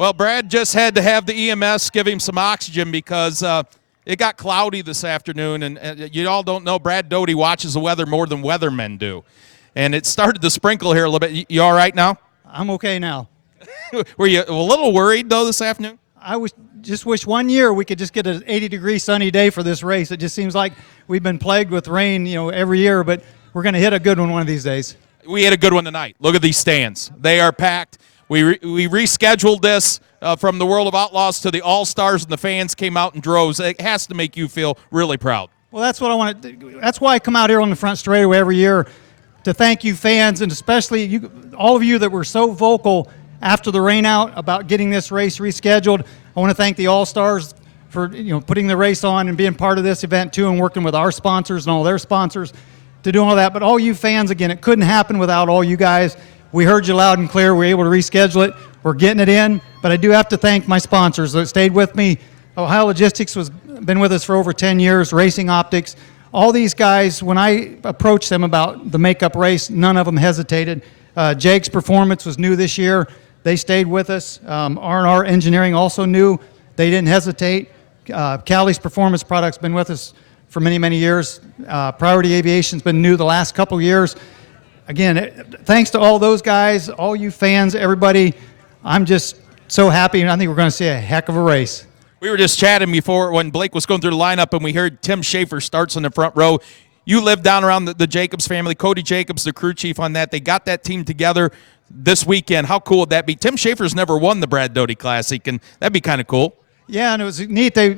Well, Brad just had to have the EMS give him some oxygen because it got cloudy this afternoon, and you all don't know Brad Doty watches the weather more than weathermen do. And it started to sprinkle here a little bit. You all right now? I'm okay now. Were you a little worried, though, this afternoon? I just wish one year we could just get an 80-degree sunny day for this race. It just seems like we've been plagued with rain, every year, but we're going to hit a good one of these days. We had a good one tonight. Look at these stands. They are packed. We rescheduled this from the World of Outlaws to the All-Stars, and the fans came out in droves. It has to make you feel really proud. Well, that's what I want to do. That's why I come out here on the front straightaway every year to thank you fans, and especially all of you that were so vocal after the rain out about getting this race rescheduled. I want to thank the All-Stars for putting the race on and being part of this event too, and working with our sponsors and all their sponsors to do all that. But all you fans, again, it couldn't happen without all you guys. We heard you loud and clear. We were able to reschedule it. We're getting it in. But I do have to thank my sponsors that stayed with me. Ohio Logistics has been with us for over 10 years, Racing Optics. All these guys, when I approached them about the makeup race, none of them hesitated. Jake's Performance was new this year. They stayed with us. R&R Engineering also new. They didn't hesitate. Callie's Performance Products been with us for many, many years. Priority Aviation's been new the last couple years. Again, thanks to all those guys, all you fans, everybody, I'm just so happy, and I think we're going to see a heck of a race. We were just chatting before when Blake was going through the lineup, and we heard Tim Schaefer starts in the front row. You live down around the Jacobs family. Cody Jacobs, the crew chief on that. They got that team together this weekend. How cool would that be? Tim Schaefer's never won the Brad Doty Classic, and that'd be kind of cool. Yeah, and it was neat. They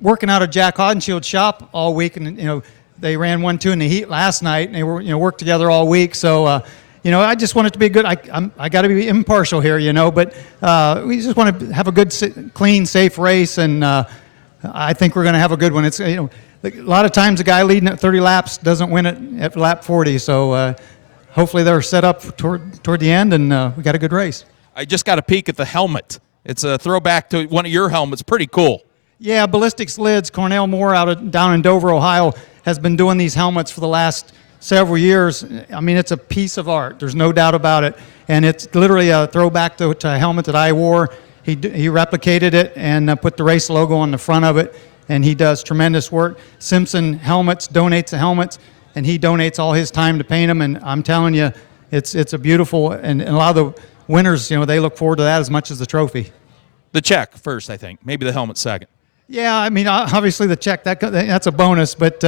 working out of Jack Hodenshield's shop all week, and they ran 1-2 in the heat last night, and they were worked together all week. So I just want it to be good. I got to be impartial here, but we just want to have a good, clean, safe race, and I think we're going to have a good one. It's a lot of times a guy leading at 30 laps doesn't win it at lap 40. So hopefully they're set up toward the end, and we got a good race. I just got a peek at the helmet. It's a throwback to one of your helmets. Pretty cool. Yeah, Ballistics Lids, Cornell Moore down in Dover, Ohio, has been doing these helmets for the last several years. I mean, it's a piece of art. There's no doubt about it. And it's literally a throwback to a helmet that I wore. He replicated it and put the race logo on the front of it, and he does tremendous work. Simpson Helmets donates the helmets, and he donates all his time to paint them. And I'm telling you, it's a beautiful, and a lot of the winners, they look forward to that as much as the trophy. The check first, I think. Maybe the helmet second. Yeah, I mean, obviously the check, that's a bonus, but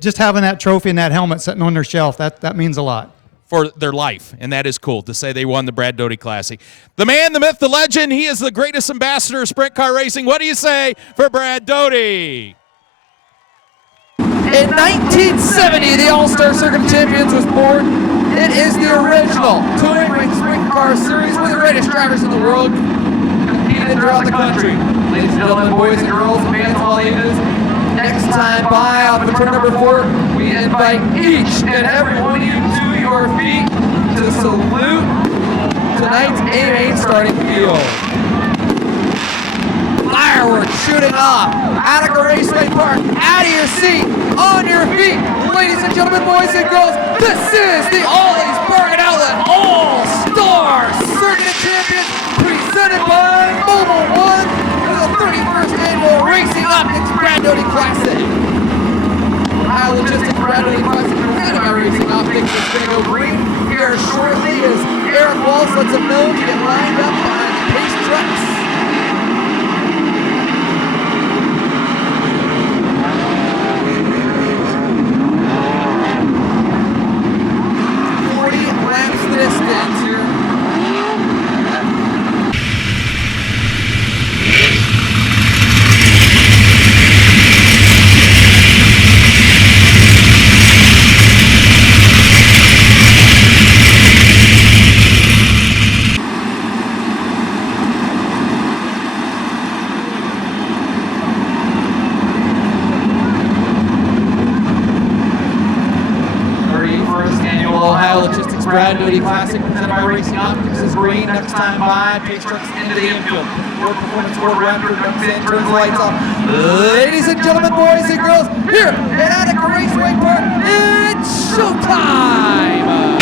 just having that trophy and that helmet sitting on their shelf, that means a lot. For their life, and that is cool to say they won the Brad Doty Classic. The man, the myth, the legend, he is the greatest ambassador of sprint car racing. What do you say for Brad Doty? In 1970, the All-Star Circuit Champions was born. It is the original touring sprint car series where the greatest drivers in the world competed throughout the country. Ladies and gentlemen, boys and girls, fans of all ages, next time by out of turn number 4, we invite each and every one of you to your feet to salute tonight's A-Main starting field. Fireworks shooting off. Attica Raceway Park, out of your seat, on your feet. Ladies and gentlemen, boys and girls, this is the Ollie's Bargain Outlet All-Star Circuit Champions presented by Mobile One for the 31st Annual Racing Optics Brad Doty Classic. Ohio Logistics Brad Doty Classic presented by Racing Optics is going to go green here shortly as Eric Walls lets them know to get lined up behind the pace trucks. Distance here. Brad Doty Classic presented by Racing Optics is green. Next time by, pace trucks into the infield. World Performance World Raptor comes in, turns the lights off. Ladies and gentlemen, boys and girls, here at Attica Raceway Park, it's showtime!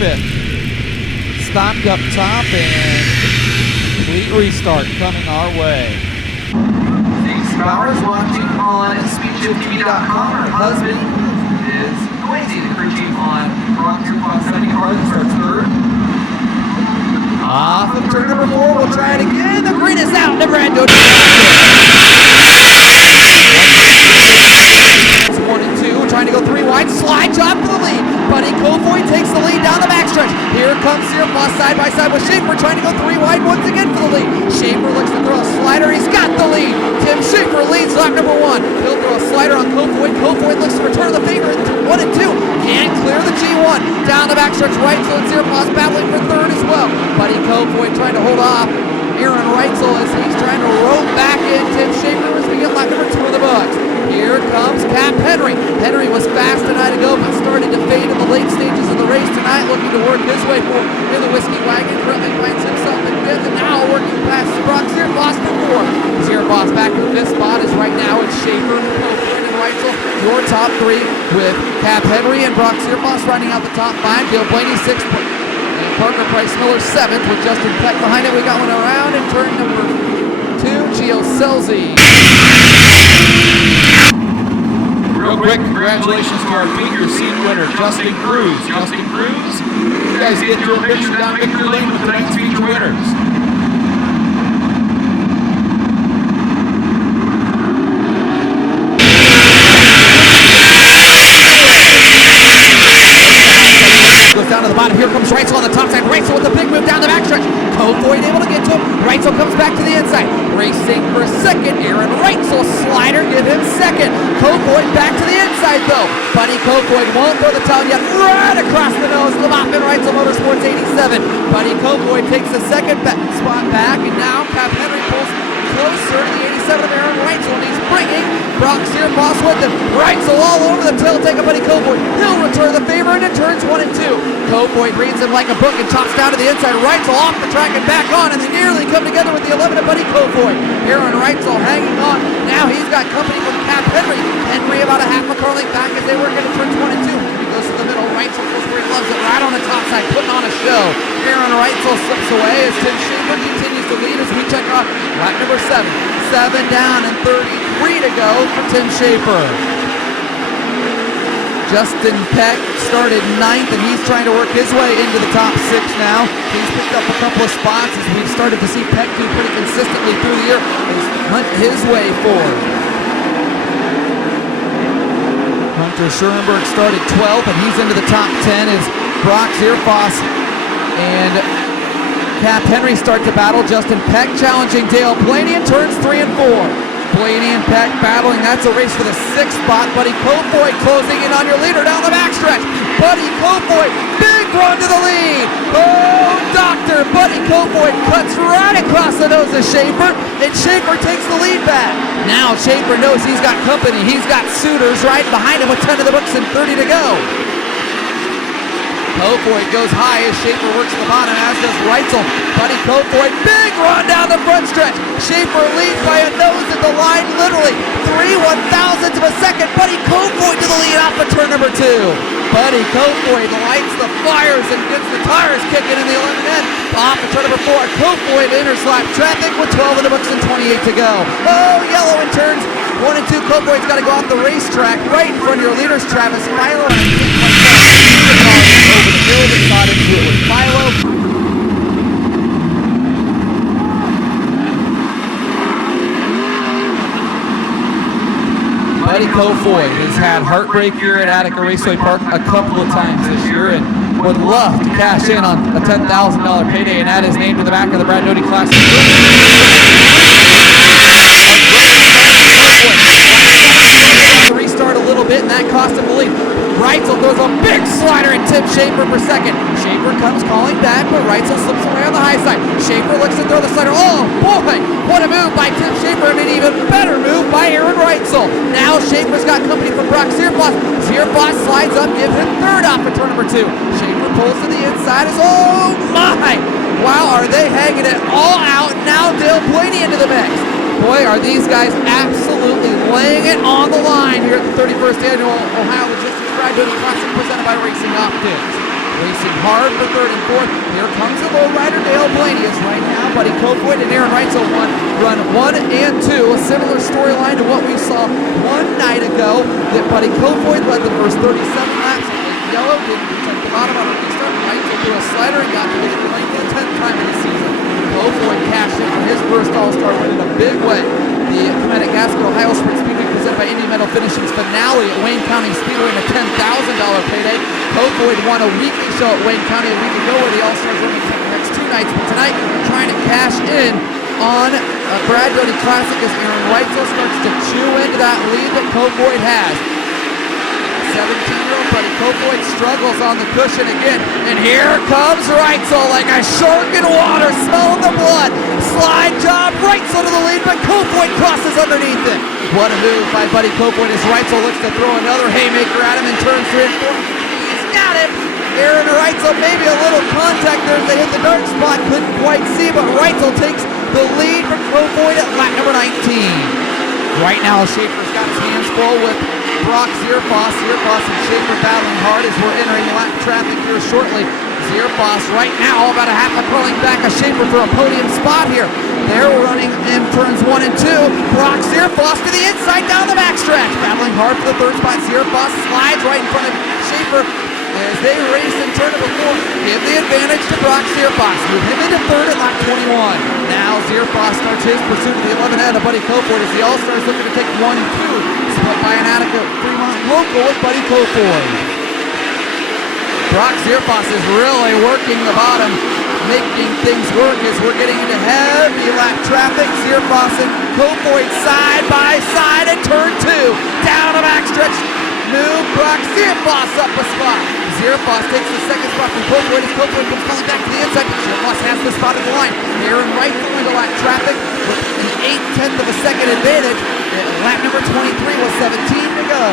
fifth. Stopped up top and complete restart coming our way. Thanks, Bowers, watching on SpeedShiftTV.com. Her husband is Noisy, the crew chief on Bronx 70 car that starts third. Off of turn number 4, we'll try it again. The green is out. Never had Doty. 1 and 2, trying to go 3 wide. Slide job for the lead. Buddy Kofoid takes the lead down the backstretch. Here comes Sierra side by side with Schaefer, trying to go 3 wide once again for the lead. Schaefer looks to throw a slider. He's got the lead. Tim Schaefer leads lap number 1. He'll throw a slider on Kofoid. Kofoid looks to return the favor into 1 and 2. Can't clear the G1. Down the backstretch, Reitzel and Sierra battling for third as well. Buddy Kofoid trying to hold off Aaron Reitzel as he's trying to rope back in Tim Schaefer as we get lap number 2 of the books. Here comes Cap Henry. Henry was fast a night ago, but started to fade in the late stages of the race tonight, looking to work his way forward in the Whiskey Wagon. Currently finds himself in 5th, and now working past Brock Zierboss for 4th. Zierboss back in the 5th spot is right now it's Schaefer, Kofoid, and Reitzel. Your top 3 with Cap Henry and Brock Zierboss running out the top 5. Dale Blaney 6th. And Parker Price Miller 7th with Justin Peck behind it. We got one around in turn number 2, Gio Selzy. Real quick, congratulations to our figure scene winner, Justin Cruz. Justin Cruz, you guys get your picture down victory lane with tonight's feature winners. Goes down to the bottom. Here comes Reitzel on the top side. Reitzel with the big move down the backstretch. Kofoid able to get to him. Reitzel comes back to the inside. Racing for second. Aaron Reitzel slider, give him second. Kofoid back to the inside though. Buddy Kofoid won't throw the towel yet. Right across the nose. Lemopin Reitzel Motorsports 87. Buddy Kofoid takes the second spot back, and now Cap Henry pulls closer to the 87 of Aaron Reitzel, and he's bringing Brock Zierboss with him. Reitzel all over the tail, take a Buddy Kofoid. He'll return the favor into turns 1 and 2. Kofoid reads him like a book and chops down to the inside. Reitzel off the track and back on, and they nearly come together with the 11 of Buddy Kofoid. Aaron Reitzel hanging on. Now he's got company from Cap Henry. Henry about a half a car length back as they work into turns 1 and 2. He goes to the middle. Reitzel goes where he loves it, right on the top side, putting on a show. Aaron Reitzel slips away as Tim Schaefer continues to lead as we check off lap number 7. 7 down and 33 to go for Tim Schaefer. Justin Peck started 9th, and he's trying to work his way into the top 6 now. He's picked up a couple of spots as we've started to see Peck do pretty consistently through the year. He's hunt his way forward. Hunter Schoenberg started 12th, and he's into the top 10 as Brock Zierboss and Cap Henry start to battle. Justin Peck challenging Dale Blaney in turns 3 and 4. Blaney and Peck battling. That's a race for the 6th spot. Buddy Kofoid closing in on your leader down the backstretch. Buddy Kofoid, big run to the lead. Oh, doctor. Buddy Kofoid cuts right across the nose of Schaefer, and Schaefer takes the lead back. Now Schaefer knows he's got company. He's got suitors right behind him with 10 of the books and 30 to go. Kofoid goes high as Schaefer works the bottom, as does Reitzel. Buddy Kofoid, big run down the front stretch. Schaefer leads by a nose at the line, literally 3/1000ths of a second. Buddy Kofoid to the lead off of turn number 2. Buddy Kofoid lights the fires and gets the tires kicking in the 11th end. Off of turn number 4, Kofoid interslap traffic with 12 in the books and 28 to go. Oh, yellow in turns 1 and 2. Kofoid's got to go off the racetrack right in front of your leaders, Travis Milo. Over the hill, but got into it with Milo. Buddy Kofoid has had heartbreak here at Attica Raceway Park a couple of times this year and would love to cash in on a $10,000 payday and add his name to the back of the Brad Doty Classic. Restart a little bit, and that cost him the lead. Reitzel throws a big slider at Tim Schaefer for second. Schaefer comes calling back, but Reitzel slips away on the high side. Schaefer looks to throw the slider. Oh, boy, what a move by Tim Schaefer, and an even better move by Aaron Reitzel. Now Schaefer's got company from Brock Zierboss. Zierboss slides up, gives him third off for turn number 2. Schaefer pulls to the inside. Oh, my! Wow, are they hanging it all out? Now Dale Blaney into the mix. Boy, are these guys absolutely laying it on the line here at the 31st Annual Ohio Logistics Brad Doty Classic presented by Racing Optics. racing hard for third and fourth. Here comes the lowrider. Dale Blaney is right now. Buddy Kofoid and Aaron Reitzel run 1 and 2. A similar storyline to what we saw one night ago, that Buddy Kofoid led the first 37 laps. Yellow didn't protect the bottom on a restart. Reitzel threw a slider and got to the lane for the 10th time in the season. Kofoid cashed in for his first All-Star win in a big way. The Kinetic Gasket Ohio Sprint Speedway presented by Indy Metal Finishing's finale at Wayne County Speedway in a $10,000 payday. Kofoid won a weekly show at Wayne County a week ago where the All-Stars will be the next 2 nights. But tonight, trying to cash in on a Brad Doty Classic as Aaron Reitzel starts to chew into that lead that Kofoid has. 17-year-old Buddy Kofoid struggles on the cushion again, and here comes Reitzel like a shark in water, smelling the blood. Slide job, Reitzel to the lead, but Kofoid crosses underneath it. What a move by Buddy Kofoid as Reitzel looks to throw another haymaker at him in turns 3 and 4. He's got it. Aaron Reitzel, maybe a little contact there as they hit the dark spot, couldn't quite see, but Reitzel takes the lead from Kofoid at lap number 19. Right now, Schaefer's got his hands full with Brock Zierfoss. Zierfoss and Schaefer battling hard as we're entering lap traffic here shortly. Zierfoss right now about a half a pulling back of Schaefer for a podium spot here. They're running in turns 1 and 2. Brock Zierfoss to the inside down the backstretch. Battling hard for the third spot. Zierfoss slides right in front of Schaefer as they race in turn number 4. Give the advantage to Brock Zierfoss. Move him into third at lap 21. Now Zierfoss starts his pursuit of the 11 ahead of Buddy Kofoid as the All-Stars looking to take 1 and 2. Split by an Attica Fremont local with Buddy Kofoid. Brock Zierfoss is really working the bottom, making things work as we're getting into heavy lap traffic. Zierfoss and Kofoid side by side at turn 2. Down the backstretch. Move Brock Zierfoss up a spot. Zierfoss takes the second spot from Kofoid as Kofoid comes calling back to the inside. Zierfoss has the spot at the line. Aaron Reitzel into lap traffic with an 8/10 of a second advantage. Lap number 23 with 17 to go.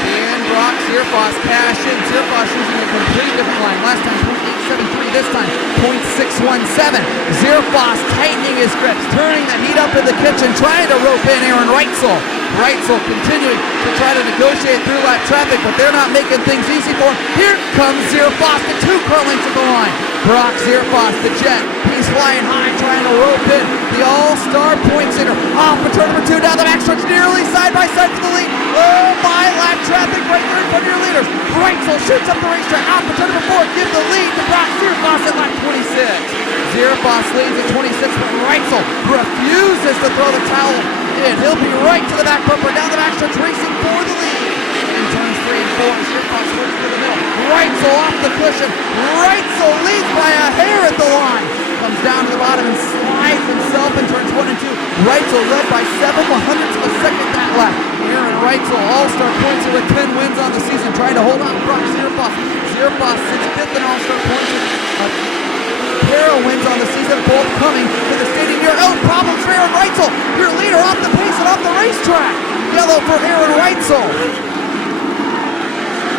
And Brock Zierfoss cash in. Zierfoss using a complete different line. Last time 0.873, this time 0.617. Zierfoss tightening his grips, turning the heat up in the kitchen, trying to rope in Aaron Reitzel. Reitzel continuing to try to negotiate through lap traffic, but they're not making things easy for him. Here comes Zierfoss to 2 car lengths of the line. Brock Zierfoss, the jet, he's flying high, trying to rope in the All-Star point singer. Off of turn number 2, down the backstretch, nearly side by side for the lead. Oh my, lap traffic right there in front of your leaders. Reitzel shoots up the racetrack, off of turn number 4, give the lead to Brock Zierfoss at lap 26. Zierfoss leads at 26, but Reitzel refuses to throw the towel in. He'll be right to the back bumper, down the backstretch, racing for the lead. In turns 3 and 4, Zierfoss looks for the middle. Reitzel off the cushion. Reitzel leads by a hair at the line. Comes down to the bottom and slides himself in turns 1 and 2. Reitzel led by 7/100ths of a second that lap. Aaron Reitzel, All-Star points with 10 wins on the season, trying to hold on to Brock Zierfoss. Zierfoss sits 5th in All-Star points. Pair of wins on the season, both coming to the stadium here. Oh, problems for Aaron Reitzel. Your leader off the pace and off the racetrack. Yellow for Aaron Reitzel.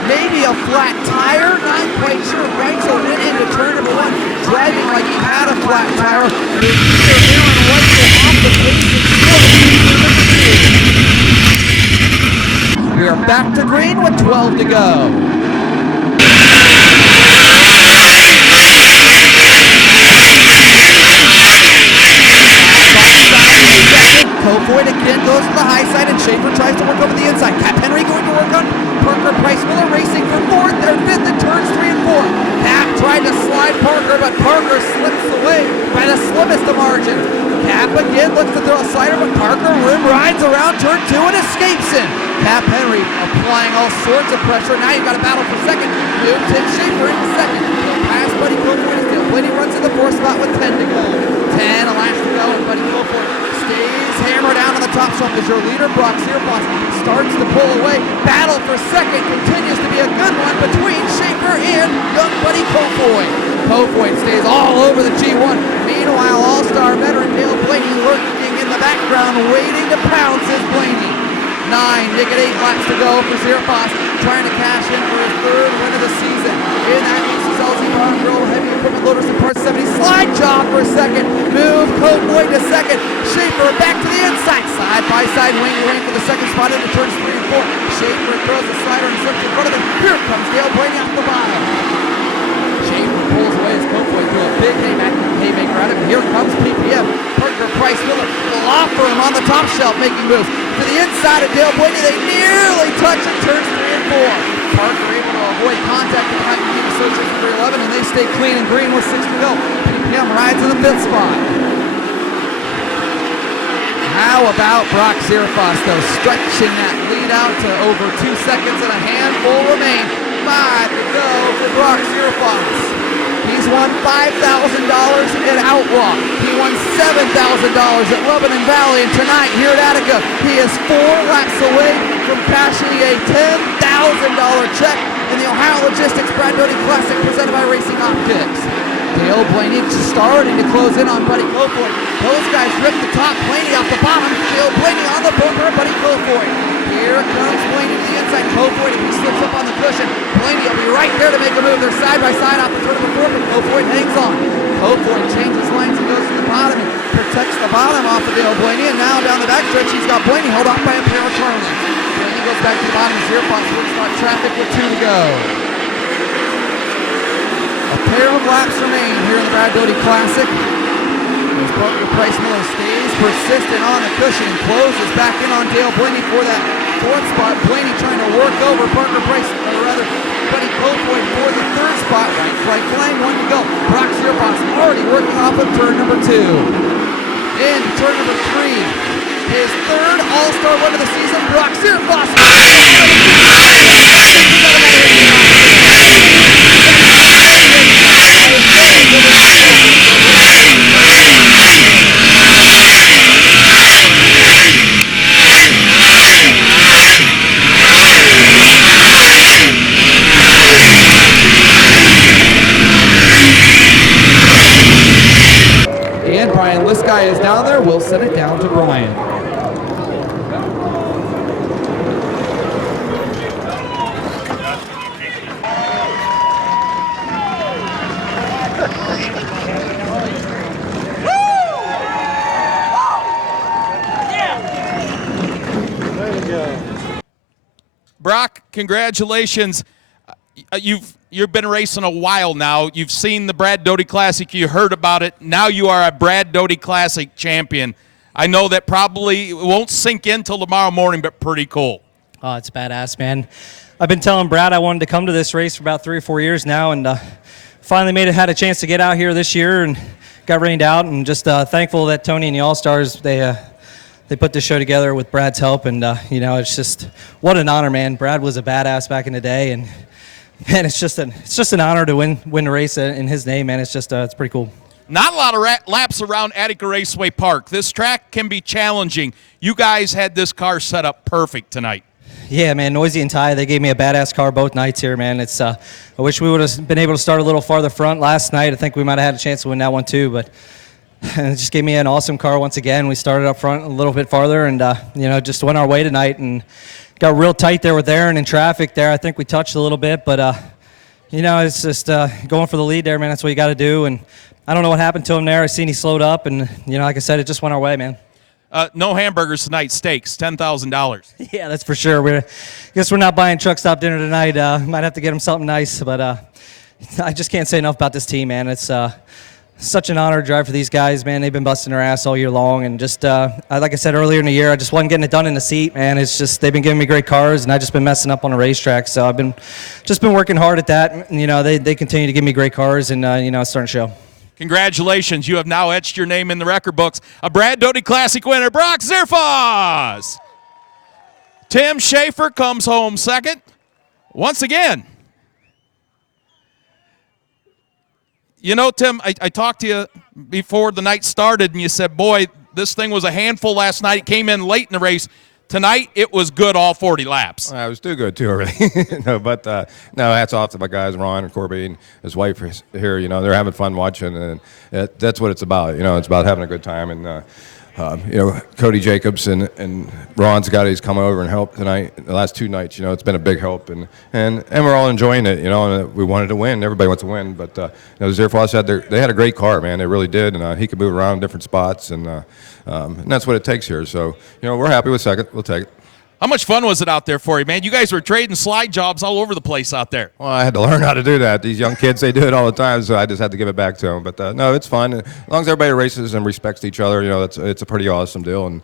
Maybe a flat tire, not quite sure. Reitzel went into turn number 1, driving like he had a flat tire. Aaron Reitzel off the pace and still. We are back to green with 12 to go. Kofoid again goes to the high side and Schaefer tries to work over the inside. Cap Henry going to work on Parker Price Miller racing for 4th or 5th in turns 3 and 4. Cap tried to slide Parker, but Parker slips away by the slimmest of margins. Cap again looks to throw a slider, but Parker rim rides around turn 2 and escapes him. Cap Henry applying all sorts of pressure. Now you've got a battle for second. Move takes Schaefer into second. Pass Buddy Kofoid is still. Blaney runs in the 4th spot with 10 to go. 10 a last to go, and Buddy Kofoid stays hammered down on the top shelf as your leader, Brock Zierfoss, starts to pull away. Battle for second continues to be a good one between Schaefer and young Buddy Kofoid. Kofoid stays all over the G1. Meanwhile, All-Star veteran Dale Blaney lurking in the background, waiting to pounce his Blaney. 8 laps to go for Zierfoss, trying to cash in for his 3rd win of the season. In that LZ Barn Grill Heavy Equipment Loaders and Parts 70 slide job for a second. Move Kofoid to second. Schaefer back to the inside. Side by side. inside. Wayne for the second spot into turns 3 and 4. Schaefer throws the slider and slips in front of him. Here comes Dale Blaney off the bottom. Schaefer pulls away as Kofoid threw a big haymaker at him. Here comes PPM. Parker Price Miller law for him on the top shelf, making moves to the inside of Dale Blaney. They nearly touch in turns 3 and 4. Parker able to avoid contact behind the team associates for 11, and they stay clean and green with 6 to go. PPM rides in the 5th spot. How about Brock Zierfoss, though, stretching that lead out to over 2 seconds and a handful remain. 5 to go for Brock Zierfoss. He's won $5,000 at Outlaw. He won $7,000 at Lebanon Valley. And tonight here at Attica, he is 4 laps away from cashing a $10,000 check in the Ohio Logistics Brad Doty Classic presented by Racing Optics. Dale Blaney starting to close in on Buddy Kofoid. Those guys rip the top, Blaney off the bottom. Dale Blaney on the bumper, Buddy Kofoid. Here comes Blaney to the inside. Kofoid, if he slips up on the cushion, Blaney will be right there to make a move. They're side by side off the turn of the 4th, but Kofoid hangs on. Kofoid changes lines and goes to the bottom and protects the bottom off of Dale Blaney. And now down the backstretch, he's got Blaney held off by a pair of Charlies. Blaney goes back to the bottom. Zierfoss works on traffic with 2 to go. A pair of laps remain here in the Brad Doty Classic. As Parker Price Miller stays persistent on the cushion and closes back in on Dale Blaney for that 4th spot. Blaney trying to work over Parker Price, or rather, Buddy Kofoid for the 3rd spot. Right flank, 1 to go. Brock Zierfoss already working off of turn number 2. And turn number 3. His 3rd All-Star win of the season, Brock Zierfoss. And Brian, this guy is down there. We'll send it down to Brian. Brock, congratulations. You've been racing a while now. You've seen the Brad Doty Classic. You heard about it. Now you are a Brad Doty Classic champion. I know that probably won't sink in till tomorrow morning, but pretty cool. Oh, it's badass, man. I've been telling Brad I wanted to come to this race for about 3 or 4 years now, and finally had a chance to get out here this year and got rained out, and just thankful that Tony and the All-Stars, they put this show together with Brad's help, and it's just what an honor, man. Brad was a badass back in the day, and man, it's just an honor to win a race in his name, man. It's just it's pretty cool. Not a lot of laps around Attica Raceway Park. This track can be challenging. You guys had this car set up perfect tonight. Yeah, man, Noisy and Ty, they gave me a badass car both nights here, man. It's I wish we would have been able to start a little farther front last night. I think we might have had a chance to win that one too, but it just gave me an awesome car once again. We started up front a little bit farther and, just went our way tonight and got real tight there with Aaron in traffic there. I think we touched a little bit, but, it's just going for the lead there, man. That's what you got to do. And I don't know what happened to him there. I seen he slowed up, and, like I said, it just went our way, man. No hamburgers tonight, steaks, $10,000. Yeah, that's for sure. I guess we're not buying truck stop dinner tonight. Might have to get him something nice, but I just can't say enough about this team, man. It's such an honor to drive for these guys, man. They've been busting their ass all year long, and just like I said earlier in the year, I just wasn't getting it done in the seat, man. It's just they've been giving me great cars, and I've just been messing up on the racetrack. So I've been working hard at that. They continue to give me great cars, and it's starting to show. Congratulations. You have now etched your name in the record books. A Brad Doty Classic winner, Brock Zierfoss. Tim Schaefer comes home second. Once again. Tim, I talked to you before the night started, and you said, boy, this thing was a handful last night. It came in late in the race. Tonight, it was good all 40 laps. It was too good too early. Hats off to my guys, Ron and Corby and his wife here. They're having fun watching, and that's what it's about. It's about having a good time. And Cody Jacobs and Ron Zagotti's come over and helped tonight. The last 2 nights, it's been a big help, and we're all enjoying it. And we wanted to win. Everybody wants to win, but Zerfoss they had a great car, man. They really did, and he could move around in different spots, and that's what it takes here. So we're happy with second. We'll take it. How much fun was it out there for you, man? You guys were trading slide jobs all over the place out there. Well, I had to learn how to do that. These young kids, they do it all the time, so I just had to give it back to them. But no, it's fun. As long as everybody races and respects each other, it's a pretty awesome deal, and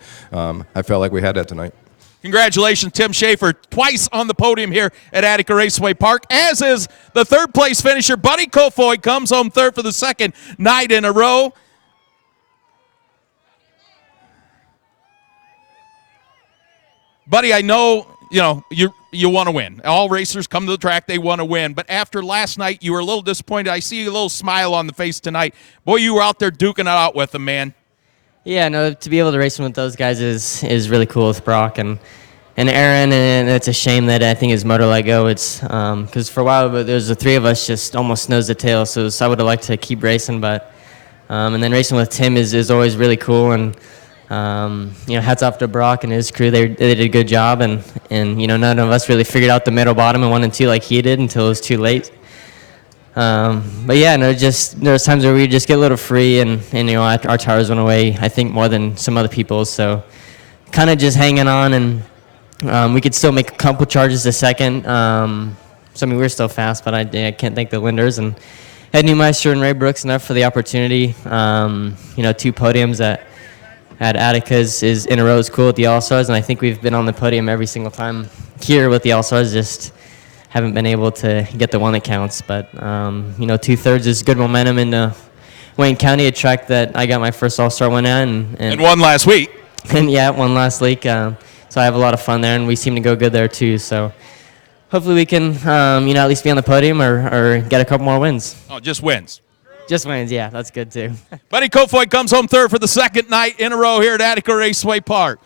I felt like we had that tonight. Congratulations, Tim Schaefer, twice on the podium here at Attica Raceway Park, as is the third-place finisher, Buddy Kofoid, comes home third for the second night in a row. Buddy, I know, you want to win. All racers come to the track, they want to win. But after last night, you were a little disappointed. I see a little smile on the face tonight. Boy, you were out there duking it out with them, man. Yeah, no, to be able to race with those guys is really cool with Brock and Aaron, and it's a shame that I think his motor let go. It's because for a while there's the three of us just almost nose to tail, so I would have liked to keep racing, but and then racing with Tim is always really cool, and hats off to Brock and his crew. They did a good job, and none of us really figured out the middle, bottom, and 1 and 2 like he did until it was too late. But yeah, there's times where we just get a little free, and our tires went away, I think, more than some other people's. So kind of just hanging on, and we could still make a couple charges a second. We were still fast, but I can't thank the Linders and Ed Neumeister and Ray Brooks enough for the opportunity. 2 podiums at Attica's is in a row is cool with the All-Stars, and I think we've been on the podium every single time here with the All-Stars, just haven't been able to get the one that counts. But, 2/3 is good momentum in Wayne County, a track that I got my first All-Star win at. And won last week. And yeah, won last week. So I have a lot of fun there, and we seem to go good there too. So hopefully we can, at least be on the podium or get a couple more wins. Oh, just wins. Just wins, yeah, that's good too. Buddy Kofoid comes home third for the second night in a row here at Attica Raceway Park.